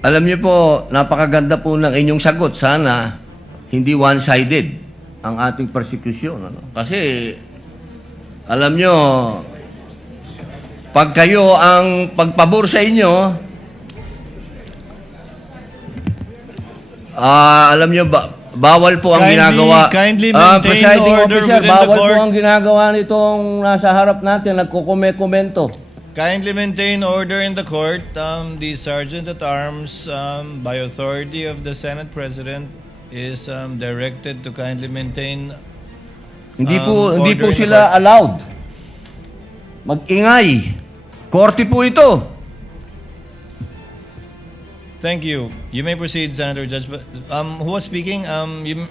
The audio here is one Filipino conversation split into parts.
Alam niyo po, napakaganda po ng inyong sagot. Sana hindi one-sided ang ating persecution. Ano? Kasi, alam niyo, pag kayo ang pagpabor sa inyo, alam niyo, bawal po ang ginagawa. Kindly maintain Presiding order officer, within the bawal po court. ang ginagawa nitong nasa harap natin, nagkukomento. Kindly maintain order in the court. The Sergeant at Arms, by authority of the Senate President, is directed to kindly maintain Hindi po order in the sila court. allowed. Mag-ingay. Korte po ito. Thank you. You may proceed, Senator Judge. Who was speaking?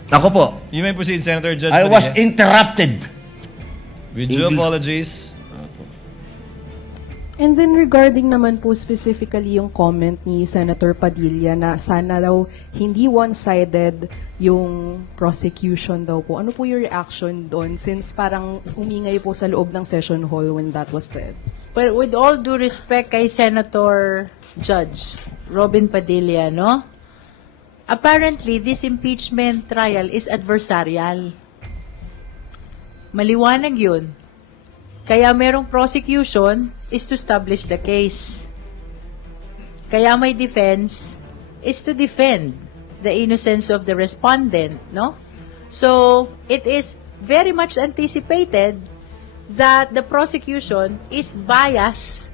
Ako po. You may proceed, Senator Judge. I was Padilla. interrupted. With due English. apologies. And then regarding naman po specifically yung comment ni Senator Padilla na sana daw hindi one-sided yung prosecution daw po. Ano po yung reaction doon since parang umingay po sa loob ng session hall when that was said? Well, with all due respect kay Senator Judge Robin Padilla, no? Apparently, this impeachment trial is adversarial. Maliwanag yun. Kaya merong prosecution is to establish the case. Kaya may defense is to defend the innocence of the respondent, no? So, it is very much anticipated that the prosecution is biased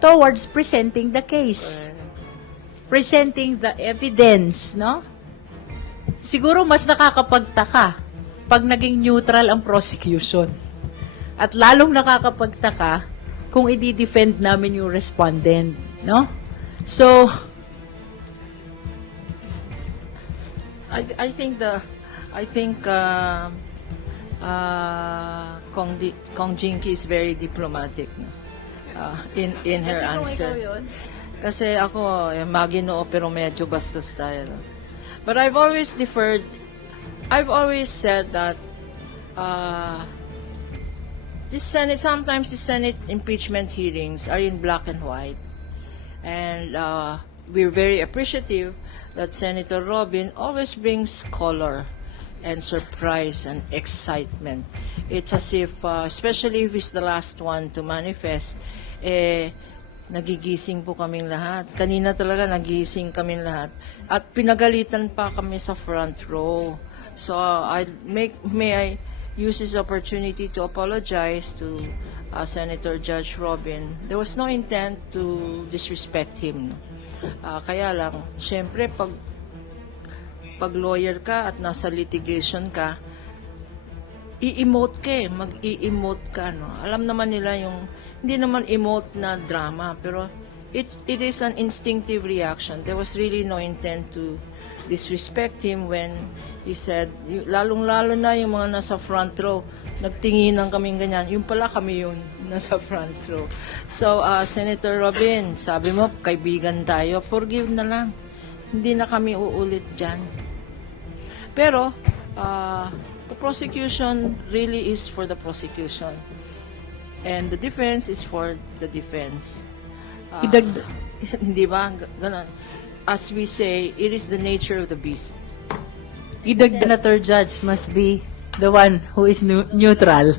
towards presenting the case. Presenting the evidence, no? Siguro mas nakakapagtaka pag naging neutral ang prosecution. At lalong nakakapagtaka kung i-defend namin yung respondent, no? So, I think Kong Jinky is very diplomatic, no? In her answer. Kasi ako, maginoo pero medyo bastos tayo. No? But I've always said that sometimes the Senate impeachment hearings are in black and white. And we're very appreciative that Senator Robin always brings color and surprise and excitement. It's as if, especially if he's the last one to manifest, nagigising po kaming lahat. Kanina talaga nagigising kaming lahat. At pinagalitan pa kami sa front row. So, may I use this opportunity to apologize to Senator Judge Robin. There was no intent to disrespect him. Kaya lang, syempre, pag lawyer ka at nasa litigation ka, i-emote ka mag-i-emote ka, no? Alam naman nila yung, hindi naman emote na drama, pero it is an instinctive reaction. There was really no intent to disrespect him when he said, lalong-lalo na yung mga nasa front row, nagtinginan kaming ganyan, yung pala kami yun, nasa front row. So, Senator Robin, sabi mo, kaibigan tayo, forgive na lang. Hindi na kami uulit dyan. Pero, the prosecution really is for the prosecution. And the defense is for the defense. Hindi ba? Ganon. As we say, it is the nature of the beast. Senator Judge must be the one who is neutral.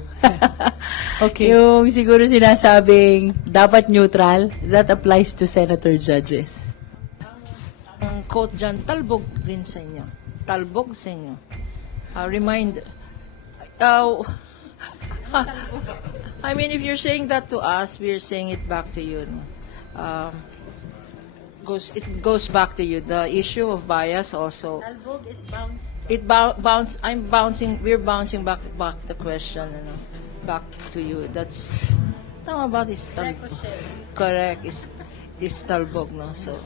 Okay. Yung siguro sinasabing dapat neutral, that applies to Senator Judges. Ang quote dyan, talbog rin sa inyo. Talbog sa inyo. I mean, if you're saying that to us, we're saying it back to you. No? It goes back to you. The issue of bias also. We're bouncing back the question, back to you. That's tama ba is talbog? Correct, is talbog, no? So,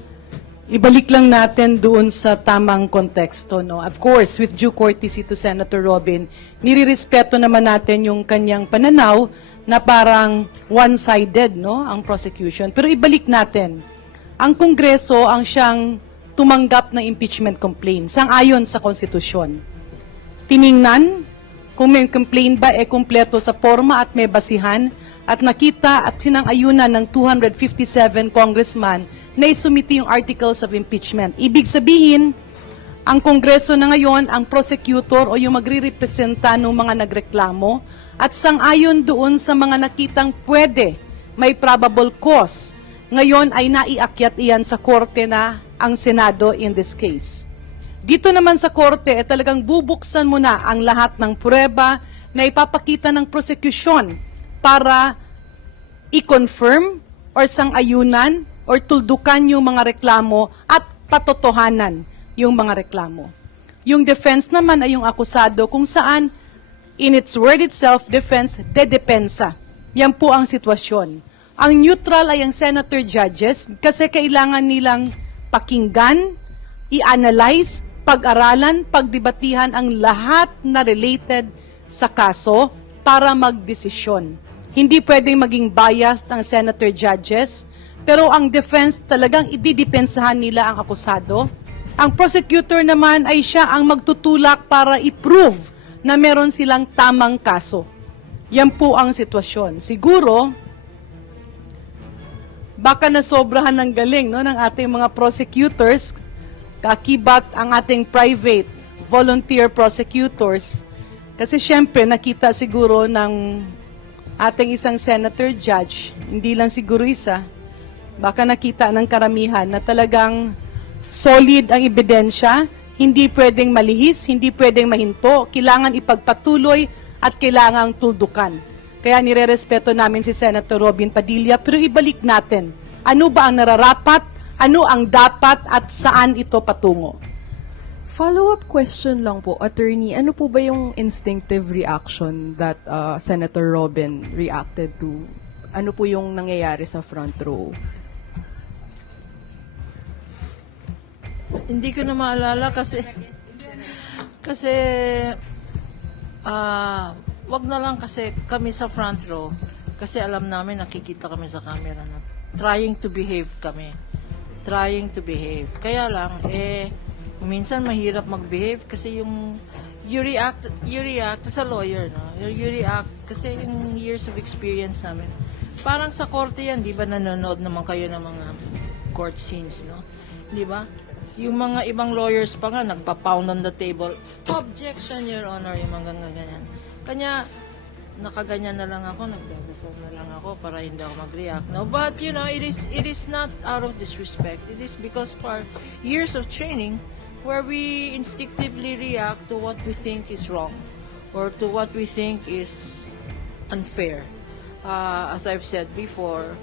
Ibalik lang natin doon sa tamang konteksto, no? Of course, with due courtesy to Senator Robin, nirirespeto naman natin yung kanyang pananaw na parang one-sided, no, ang prosecution. Pero ibalik natin, ang Kongreso ang siyang tumanggap ng impeachment complaint sang-ayon sa konstitusyon. Tiningnan kung may complaint ba kumpleto sa forma at may basihan at nakita at sinang-ayunan ng 257 congressman na isumiti yung articles of impeachment. Ibig sabihin, ang Kongreso na ngayon, ang prosecutor o yung magre-representa ng mga nagreklamo at sang-ayon doon sa mga nakitang pwede, may probable cause. Ngayon ay naiakyat iyan sa korte na ang Senado in this case. Dito naman sa korte, talagang bubuksan mo na ang lahat ng pruweba na ipapakita ng prosecution para i-confirm or sang-ayunan or tuldukan yung mga reklamo at patotohanan yung mga reklamo. Yung defense naman ay yung akusado kung saan, in its word itself, defense, dedepensa. Yan po ang sitwasyon. Ang neutral ay ang senator judges kasi kailangan nilang pakinggan, i-analyze, pag-aralan, pagdebatihan ang lahat na related sa kaso para magdesisyon. Hindi pwedeng maging biased ang senator judges, pero ang defense talagang ididepensahan nila ang akusado. Ang prosecutor naman ay siya ang magtutulak para i-prove na meron silang tamang kaso. Yan po ang sitwasyon. Siguro, baka nasobrahan ng galing no, ng ating mga prosecutors, kakibat ang ating private volunteer prosecutors. Kasi syempre, nakita siguro ng ating isang senator judge, hindi lang siguro isa, baka nakita ng karamihan na talagang solid ang ebidensya, hindi pwedeng malihis, hindi pwedeng mahinto, kailangan ipagpatuloy at kailangang tuldukan. Kaya nirerespeto namin si Senator Robin Padilla, pero ibalik natin, ano ba ang nararapat, ano ang dapat at saan ito patungo? Follow-up question lang po, attorney, ano po ba yung instinctive reaction that Senator Robin reacted to? Ano po yung nangyayari sa front row? Hindi ko na maalala kasi wag na lang kasi kami sa front row kasi alam namin nakikita kami sa camera na trying to behave kami. Trying to behave. Kaya lang minsan mahirap mag-behave kasi you react as a lawyer, no? You react kasi yung years of experience namin. Parang sa korte yan, di ba nanonood naman kayo ng mga court scenes, no? Di ba? Yung mga ibang lawyers pa nga, nagpa-pound on the table. Objection, Your Honor, yung mga ganyan. Kanya, nakaganyan na lang ako, nagdadasal na lang ako para hindi ako mag-react. No? But, you know, it is not out of disrespect. It is because of our years of training where we instinctively react to what we think is wrong or to what we think is unfair. As I've said before,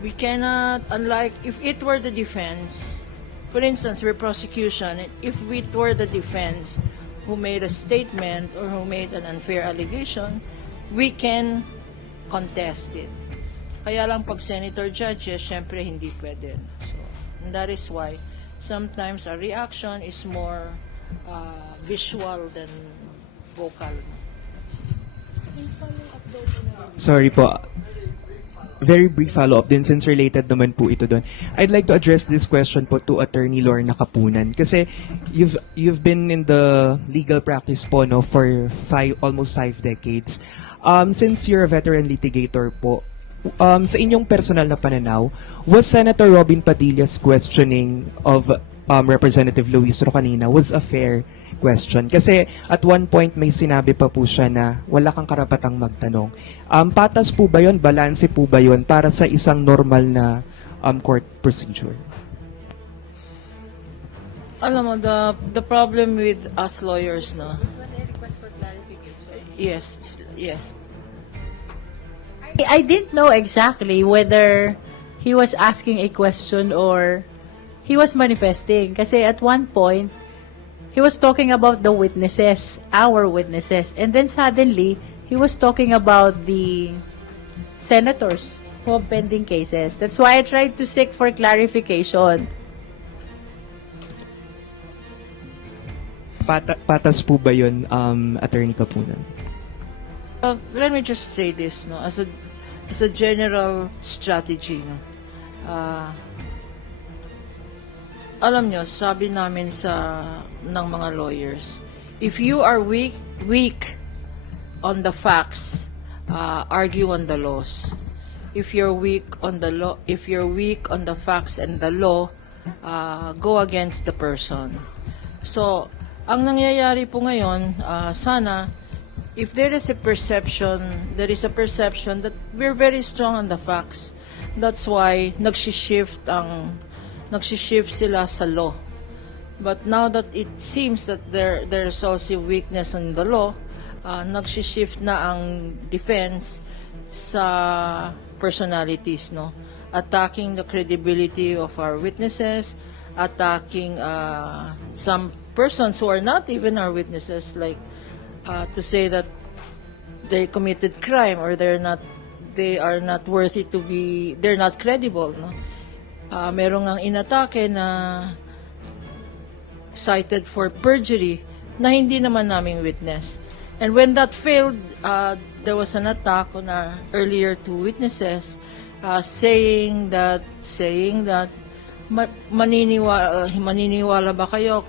we cannot, unlike, if it were the defense, for instance, we're prosecution, if it were the defense who made a statement or who made an unfair allegation, we can contest it. Kaya lang pag senator judges, syempre hindi pwede. So, and that is why sometimes a reaction is more visual than vocal. Sorry po. Very brief follow-up din since related naman po ito doon. I'd like to address this question po to Attorney Lorna Kapunan kasi you've been in the legal practice po no for almost 5 decades. Since you're a veteran litigator po, sa inyong personal na pananaw, was Senator Robin Padilla's questioning of Representative Luis Rocanina was a fair question? Kasi at one point may sinabi pa po siya na wala kang karapatang magtanong. Patas po ba yun? Balanse po ba yun para sa isang normal na court procedure? Alam mo, the problem with us lawyers, no? Was a request for clarification? Yes. I didn't know exactly whether he was asking a question or he was manifesting. Kasi at one point, he was talking about the witnesses, our witnesses. And then suddenly, he was talking about the senators who have pending cases. That's why I tried to seek for clarification. Patas po ba yun, Attorney Kapunan? Let me just say this, no, as a general strategy, no. Alam nyo, sabi namin ng mga lawyers, if you are weak on the facts, argue on the laws. If you're weak on the law, if you're weak on the facts and the law, go against the person. So, ang nangyayari po ngayon, sana, if there is a perception that we're very strong on the facts. That's why nagsishift sila sa law. But now that it seems that there's also weakness in the law, nagsishift na ang defense sa personalities, no? Attacking the credibility of our witnesses, attacking some persons who are not even our witnesses, like to say that they committed crime or they are not worthy to be, they're not credible, no? Merong ang inatake na cited for perjury na hindi naman naming witness. And when that failed, there was an attack on our earlier two witnesses, saying that maniniwala ba kayo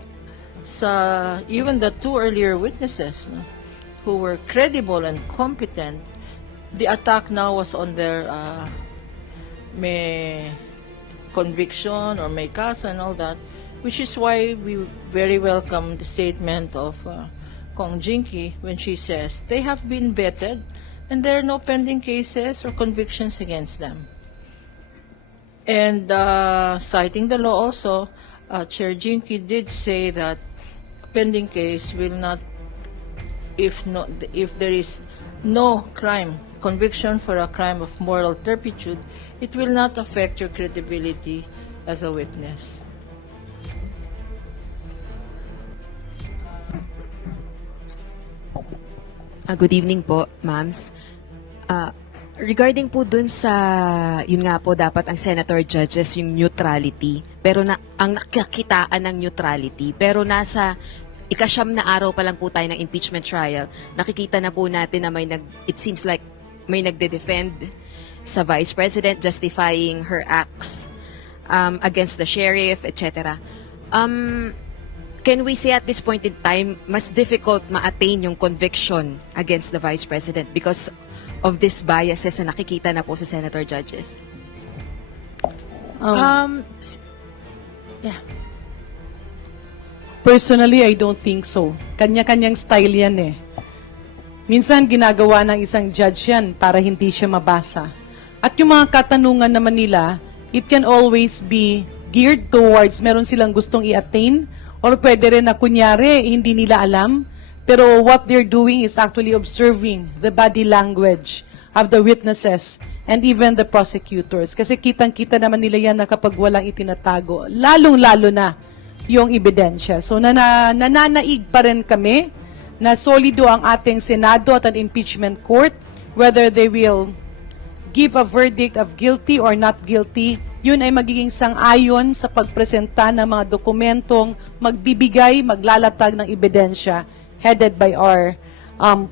sa even the two earlier witnesses, no, who were credible and competent. The attack now was on their may conviction or may kaso and all that, which is why we very welcome the statement of Kong Jinky when she says they have been vetted and there are no pending cases or convictions against them. And citing the law also, Chair Jinky did say that pending case will not, if there is no crime, conviction for a crime of moral turpitude, it will not affect your credibility as a witness. Good evening po, ma'ams. Regarding po dun sa, yun nga po, dapat ang senator judges yung neutrality, pero ang nakakitaan ng neutrality, pero nasa ikasyam na araw pa lang po tayo ng impeachment trial, nakikita na po natin na it seems like may nagde-defend sa Vice President justifying her acts against the sheriff, etc. Can we say at this point in time, mas difficult ma-attain yung conviction against the Vice President because of these biases na nakikita na po sa senator judges? Yeah. Personally, I don't think so. Kanya-kanyang style yan eh. Minsan ginagawa ng isang judge yan para hindi siya mabasa. At yung mga katanungan naman nila, it can always be geared towards meron silang gustong i-attain or pwede rin na kunyari hindi nila alam. Pero what they're doing is actually observing the body language of the witnesses and even the prosecutors. Kasi kitang-kita naman nila yan na kapag walang itinatago, lalong-lalo na yung ebidensya. So nananaig pa rin kami na solido ang ating Senado at ang impeachment court, whether they will give a verdict of guilty or not guilty, yun ay magiging sang-ayon sa pagpresenta ng mga dokumentong magbibigay, maglalatag ng ebidensya headed by our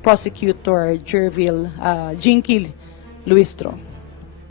prosecutor, Jervil Jinky Luistro.